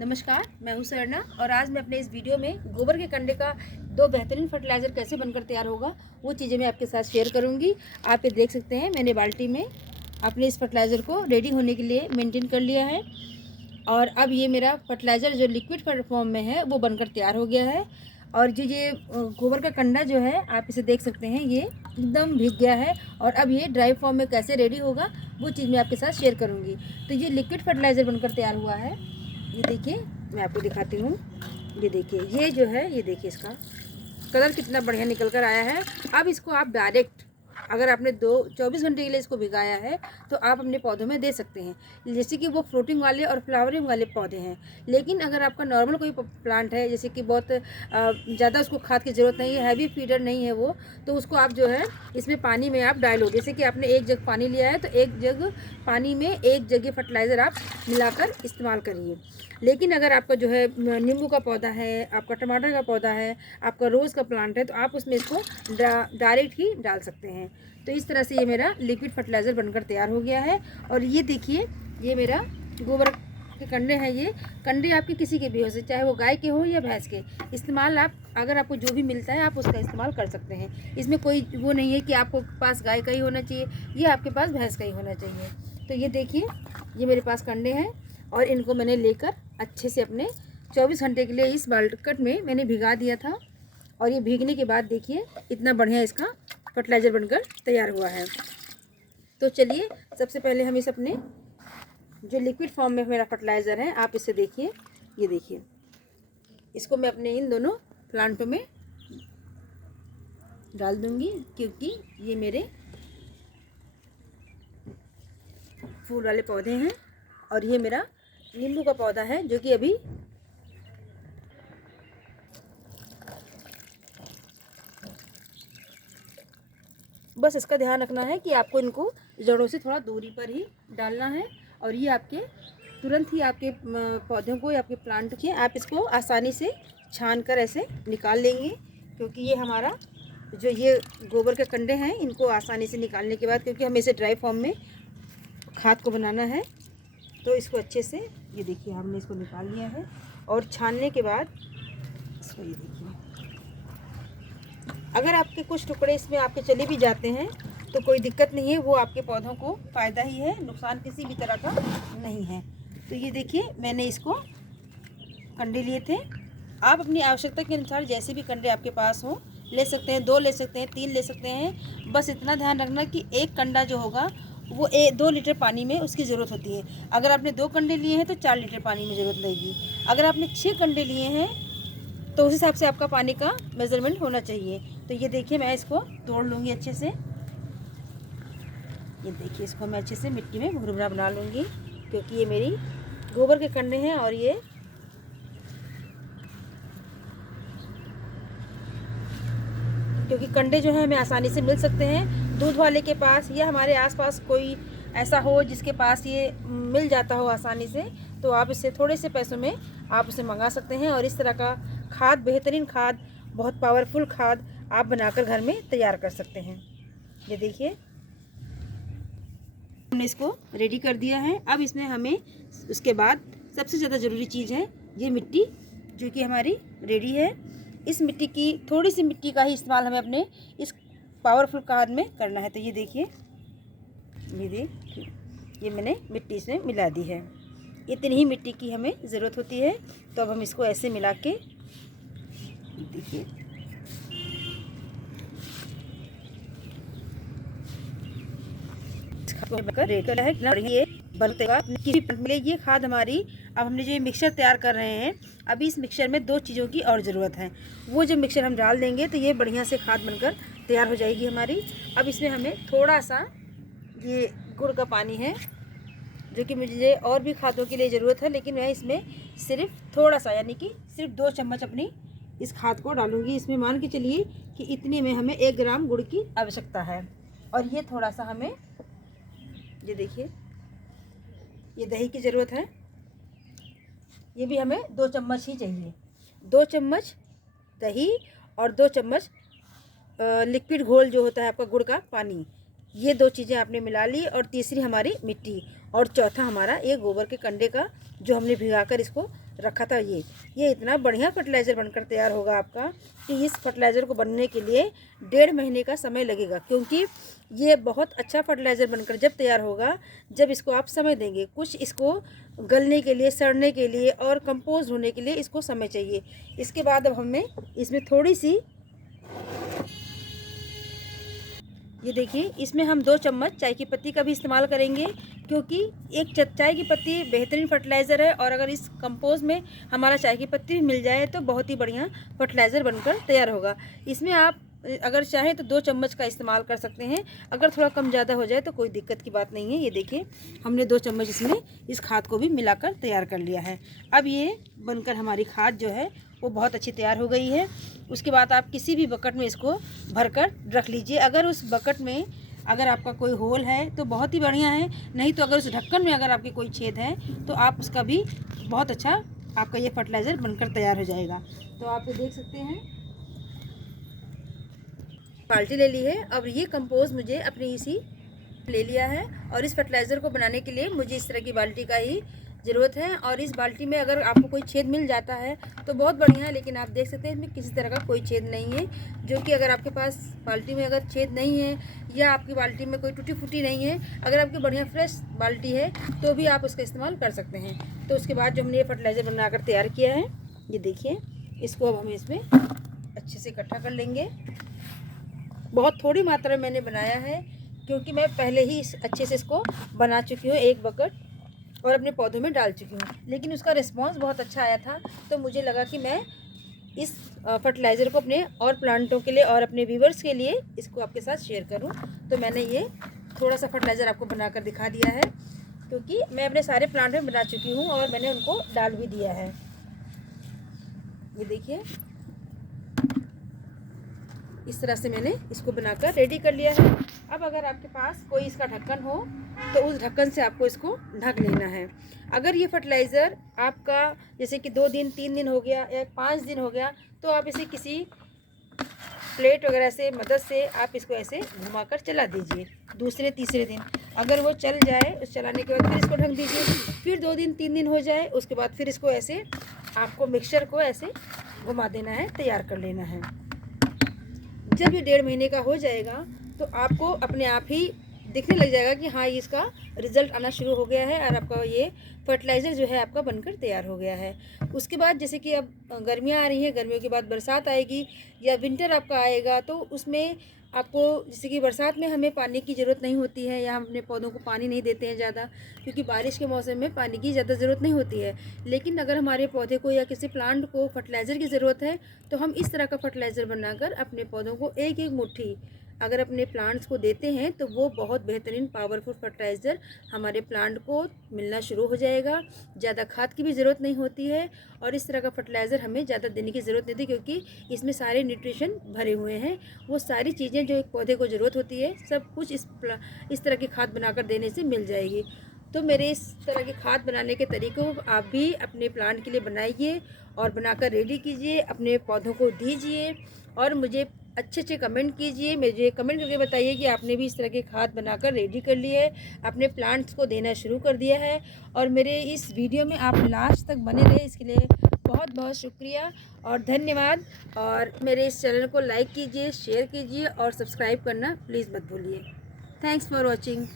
नमस्कार, मैं हूं सरना और आज मैं अपने इस वीडियो में गोबर के कंडे का दो बेहतरीन फर्टिलाइज़र कैसे बनकर तैयार होगा वो चीज़ें मैं आपके साथ शेयर करूंगी। आप ये देख सकते हैं मैंने बाल्टी में अपने इस फर्टिलाइज़र को रेडी होने के लिए मेंटेन कर लिया है और अब ये मेरा फर्टिलाइज़र जो लिक्विड फॉर्म में है वो बनकर तैयार हो गया है। और जो ये गोबर का कंडा जो है आप इसे देख सकते हैं ये एकदम भीग गया है और अब ये ड्राई फॉर्म में कैसे रेडी होगा वो चीज़ मैं आपके साथ शेयर करूँगी। तो ये लिक्विड फर्टिलाइज़र बनकर तैयार हुआ है। ये देखिए मैं आपको दिखाती हूँ। ये देखिए ये जो है ये देखिए इसका कलर कितना बढ़िया निकल कर आया है। अब इसको आप डायरेक्ट अगर आपने 24 घंटे के लिए इसको भिगाया है तो आप अपने पौधों में दे सकते हैं। जैसे कि वो फ्रूटिंग वाले और फ्लावरिंग वाले पौधे हैं। लेकिन अगर आपका नॉर्मल कोई प्लांट है जैसे कि बहुत ज़्यादा उसको खाद की ज़रूरत नहीं है, हैवी फीडर नहीं है वो, तो उसको आप जो है इसमें पानी में आप डालो। जैसे कि आपने एक जग पानी लिया है तो एक जग पानी में एक जगह फर्टिलाइज़र आप मिलाकर इस्तेमाल करिए। लेकिन अगर आपका जो है नींबू का पौधा है, आपका टमाटर का पौधा है, आपका रोज़ का प्लांट है तो आप उसमें इसको डायरेक्ट ही डाल सकते हैं। तो इस तरह से ये मेरा लिक्विड फर्टिलाइज़र बनकर तैयार हो गया है। और ये देखिए ये मेरा गोबर के कंडे हैं। ये कंडे आपके किसी के भी हो सकते, चाहे वो गाय के हो या भैंस के। इस्तेमाल आप अगर आपको जो भी मिलता है आप उसका इस्तेमाल कर सकते हैं। इसमें कोई वो नहीं है कि आपको पास गाय का ही होना चाहिए, ये आपके पास भैंस का ही होना चाहिए। तो ये देखिए ये मेरे पास कंडे हैं और इनको मैंने लेकर अच्छे से अपने 24 घंटे के लिए इस बाल्टी में मैंने भिगा दिया था। और ये भीगने के बाद देखिए इतना बढ़िया इसका फर्टिलाइज़र बनकर तैयार हुआ है। तो चलिए सबसे पहले हम इस अपने जो लिक्विड फॉर्म में मेरा फर्टिलाइज़र है आप इसे देखिए। ये देखिए इसको मैं अपने इन दोनों प्लांटों में डाल दूंगी क्योंकि ये मेरे फूल वाले पौधे हैं। और ये मेरा नींबू का पौधा है जो कि अभी बस इसका ध्यान रखना है कि आपको इनको जड़ों से थोड़ा दूरी पर ही डालना है। और ये आपके तुरंत ही आपके पौधों को या आपके प्लांट के आप इसको आसानी से छान कर ऐसे निकाल लेंगे क्योंकि ये हमारा जो ये गोबर के कंडे हैं इनको आसानी से निकालने के बाद, क्योंकि हमें इसे ड्राई फॉर्म में खाद को बनाना है, तो इसको अच्छे से ये देखिए हमने इसको निकाल लिया है। और छानने के बाद इसको ये देखिए अगर आपके कुछ टुकड़े इसमें आपके चले भी जाते हैं तो कोई दिक्कत नहीं है, वो आपके पौधों को फ़ायदा ही है, नुकसान किसी भी तरह का नहीं है। तो ये देखिए मैंने इसको कंडे लिए थे। आप अपनी आवश्यकता के अनुसार जैसे भी कंडे आपके पास हो ले सकते हैं, 2 ले सकते हैं, 3 ले सकते हैं। बस इतना ध्यान रखना कि एक कंडा जो होगा वो 2 लीटर पानी में उसकी ज़रूरत होती है। अगर आपने 2 कंडे लिए हैं तो 4 लीटर पानी में ज़रूरत लगेगी। अगर आपने 6 कंडे लिए हैं तो उस हिसाब से आपका पानी का मेज़रमेंट होना चाहिए। तो ये देखिए मैं इसको तोड़ लूँगी अच्छे से। ये देखिए इसको मैं अच्छे से मिट्टी में भुरभुरा बना लूँगी क्योंकि ये मेरी गोबर के कंडे हैं। और ये क्योंकि कंडे जो है हमें आसानी से मिल सकते हैं दूध वाले के पास या हमारे आसपास कोई ऐसा हो जिसके पास ये मिल जाता हो आसानी से, तो आप इससे थोड़े से पैसों में आप उसे मंगा सकते हैं। और इस तरह का खाद, बेहतरीन खाद, बहुत पावरफुल खाद आप बनाकर घर में तैयार कर सकते हैं। ये देखिए हमने इसको रेडी कर दिया है। अब इसमें हमें उसके बाद सबसे ज़्यादा ज़रूरी चीज़ है ये मिट्टी जो कि हमारी रेडी है। इस मिट्टी की थोड़ी सी मिट्टी का ही इस्तेमाल हमें अपने इस पावरफुल खाद में करना है। तो ये देखिए ये मैंने मिट्टी इसमें मिला दी है। इतनी ही मिट्टी की हमें ज़रूरत होती है। तो अब हम इसको ऐसे मिला के देखिए ये खाद हमारी। अब हमने जो ये मिक्सचर तैयार कर रहे हैं अभी इस मिक्सचर में 2 चीज़ों की और ज़रूरत है। वो जो मिक्सचर हम डाल देंगे तो ये बढ़िया से खाद बनकर तैयार हो जाएगी हमारी। अब इसमें हमें थोड़ा सा ये गुड़ का पानी है जो कि मुझे और भी खादों के लिए ज़रूरत है, लेकिन मैं इसमें सिर्फ थोड़ा सा यानी कि सिर्फ 2 चम्मच अपनी इस खाद को डालूंगी। इसमें मान के चलिए कि इतने में हमें 1 ग्राम गुड़ की आवश्यकता है। और ये थोड़ा सा हमें ये देखिए ये दही की ज़रूरत है, ये भी हमें 2 चम्मच ही चाहिए। 2 चम्मच दही और 2 चम्मच लिक्विड घोल जो होता है आपका गुड़ का पानी, ये 2 चीज़ें आपने मिला ली। और तीसरी हमारी मिट्टी और चौथा हमारा ये गोबर के कंडे का जो हमने भिगाकर इसको रखा था ये इतना बढ़िया फर्टिलाइज़र बनकर तैयार होगा आपका कि इस फर्टिलाइज़र को बनने के लिए 1.5 महीने का समय लगेगा, क्योंकि ये बहुत अच्छा फर्टिलाइज़र बनकर जब तैयार होगा, जब इसको आप समय देंगे। कुछ इसको गलने के लिए, सड़ने के लिए और कंपोज होने के लिए इसको समय चाहिए। इसके बाद अब हमें इसमें थोड़ी सी, ये देखिए, इसमें हम 2 चम्मच चाय की पत्ती का भी इस्तेमाल करेंगे, क्योंकि एक चाय की पत्ती बेहतरीन फर्टिलाइज़र है, और अगर इस कंपोज में हमारा चाय की पत्ती भी मिल जाए तो बहुत ही बढ़िया फर्टिलाइज़र बनकर तैयार होगा। इसमें आप अगर चाहें तो 2 चम्मच का इस्तेमाल कर सकते हैं, अगर थोड़ा कम ज़्यादा हो जाए तो कोई दिक्कत की बात नहीं है। ये देखिए, हमने 2 चम्मच इसमें इस खाद को भी मिलाकर तैयार कर लिया है। अब ये बनकर हमारी खाद जो है वो बहुत अच्छी तैयार हो गई है। उसके बाद आप किसी भी बकेट में इसको भरकर रख लीजिए। अगर उस बकेट में अगर आपका कोई होल है तो बहुत ही बढ़िया है, नहीं तो अगर उस ढक्कन में अगर आपके कोई छेद है तो आप उसका भी बहुत अच्छा आपका ये फर्टिलाइज़र बनकर तैयार हो जाएगा। तो आप ये देख सकते हैं, बाल्टी ले ली है। अब ये कंपोज मुझे अपनी इसी ले लिया है, और इस फर्टिलाइज़र को बनाने के लिए मुझे इस तरह की बाल्टी का ही ज़रूरत है। और इस बाल्टी में अगर आपको कोई छेद मिल जाता है तो बहुत बढ़िया है, लेकिन आप देख सकते हैं इसमें किसी तरह का कोई छेद नहीं है, जो कि अगर आपके पास बाल्टी में अगर छेद नहीं है या आपकी बाल्टी में कोई टूटी फूटी नहीं है, अगर आपकी बढ़िया फ्रेश बाल्टी है तो भी आप उसका इस्तेमाल कर सकते हैं। तो उसके बाद जो हमने ये फर्टिलाइज़र बनाकर तैयार किया है, ये देखिए, इसको अब हम इसमें अच्छे से इकट्ठा कर लेंगे। बहुत थोड़ी मात्रा में मैंने बनाया है, क्योंकि मैं पहले ही अच्छे से इसको बना चुकी हूँ, एक बकेट, और अपने पौधों में डाल चुकी हूँ। लेकिन उसका रिस्पांस बहुत अच्छा आया था, तो मुझे लगा कि मैं इस फर्टिलाइज़र को अपने और प्लांटों के लिए और अपने व्यूवर्स के लिए इसको आपके साथ शेयर करूँ। तो मैंने ये थोड़ा सा फर्टिलाइज़र आपको बनाकर दिखा दिया है, क्योंकि मैं अपने सारे प्लांट में बना चुकी हूँ और मैंने उनको डाल भी दिया है। ये देखिए, इस तरह से मैंने इसको बनाकर रेडी कर लिया है। अब अगर आपके पास कोई इसका ढक्कन हो तो उस ढक्कन से आपको इसको ढक लेना है। अगर ये फर्टिलाइज़र आपका जैसे कि 2 दिन 3 दिन हो गया या 5 दिन हो गया, तो आप इसे किसी प्लेट वगैरह से मदद से आप इसको ऐसे घुमाकर चला दीजिए। दूसरे तीसरे दिन अगर वो चल जाए, उस चलाने के बाद फिर इसको ढक दीजिए। फिर 2 दिन 3 दिन हो जाए, उसके बाद फिर इसको ऐसे आपको मिक्सचर को ऐसे घुमा देना है, तैयार कर लेना है। जब ये 1.5 महीने का हो जाएगा तो आपको अपने आप ही दिखने लग जाएगा कि हाँ, इसका रिज़ल्ट आना शुरू हो गया है और आपका ये फर्टिलाइज़र जो है आपका बनकर तैयार हो गया है। उसके बाद जैसे कि अब गर्मियाँ आ रही हैं, गर्मियों के बाद बरसात आएगी या विंटर आपका आएगा, तो उसमें आपको जैसे कि बरसात में हमें पानी की ज़रूरत नहीं होती है, या हम अपने पौधों को पानी नहीं देते हैं ज़्यादा, क्योंकि बारिश के मौसम में पानी की ज़्यादा ज़रूरत नहीं होती है। लेकिन अगर हमारे पौधे को या किसी प्लांट को फर्टिलाइज़र की ज़रूरत है, तो हम इस तरह का फर्टिलाइज़र बनाकर अपने पौधों को एक एक मुट्ठी अगर अपने प्लांट्स को देते हैं तो वो बहुत बेहतरीन पावरफुल फर्टिलाइज़र हमारे प्लांट को मिलना शुरू हो जाएगा। ज़्यादा खाद की भी ज़रूरत नहीं होती है, और इस तरह का फर्टिलाइज़र हमें ज़्यादा देने की ज़रूरत नहीं थी, क्योंकि इसमें सारे न्यूट्रिशन भरे हुए हैं। वो सारी चीज़ें जो एक पौधे को ज़रूरत होती है, सब कुछ इस तरह की खाद बनाकर देने से मिल जाएगी। तो मेरे इस तरह की खाद बनाने के तरीक़ों को आप भी अपने प्लांट के लिए बनाइए और बनाकर रेडी कीजिए, अपने पौधों को दीजिए, और मुझे अच्छे कमेंट कीजिए। मुझे कमेंट करके बताइए कि आपने भी इस तरह की खाद बनाकर रेडी कर ली है, अपने प्लांट्स को देना शुरू कर दिया है। और मेरे इस वीडियो में आप लास्ट तक बने रहे, इसके लिए बहुत बहुत शुक्रिया और धन्यवाद। और मेरे इस चैनल को लाइक कीजिए, शेयर कीजिए और सब्सक्राइब करना प्लीज़ मत भूलिए। Thanks for watching.